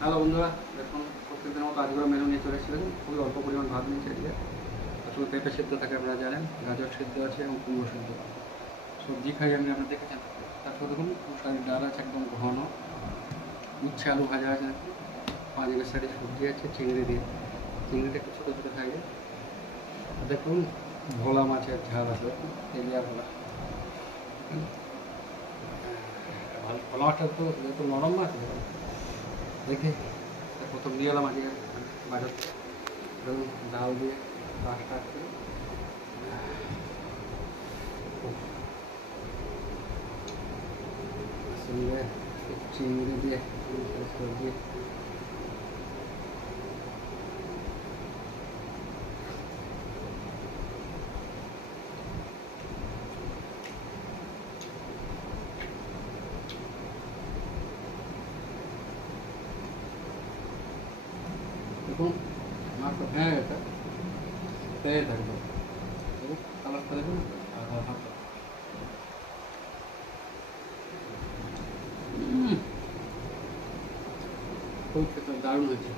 Hello বন্ধুরা, দেখুন প্রত্যেকদিনের মতো আজকের মেনু নিয়ে চলে এসেছিলেন। খুবই অল্প পরিমাণ ভাত নিয়েছে আজকে। আসলে পেঁপে সিদ্ধ থাকে আপনারা জানেন, গাজর সিদ্ধ আছে এবং কুমড়ো সিদ্ধ। সবজি খাই আমি, আপনারা দেখেছেন। তারপর দেখুন মশারির ডাল আছে একদম ঘন, উচ্ছে আলু ভাজা আছে, দেখুন 5 সারি সবজি আছে চিংড়ি দিয়ে, চিংড়িটা একটু ছোটো ছোটো থাকে। দেখুন ভোলা মাছের ঝাল আছে, তেলিয়া ভোলা। ভোলা মাছটা তো যেহেতু নরম মাছ দেখে প্রথম নিয়ে এলাম আজকে বাজার থেকে। ধরুন ডাল দিয়ে পাঁচটা করে সঙ্গে চিংড়ি দিয়ে সবজি। দেখুন মাছটা ভেঙে গেছে, পেয়ে থাকবে। দেখুন কালারটা দেখুন, হালকা খুব খেতে দারুণ হয়েছে।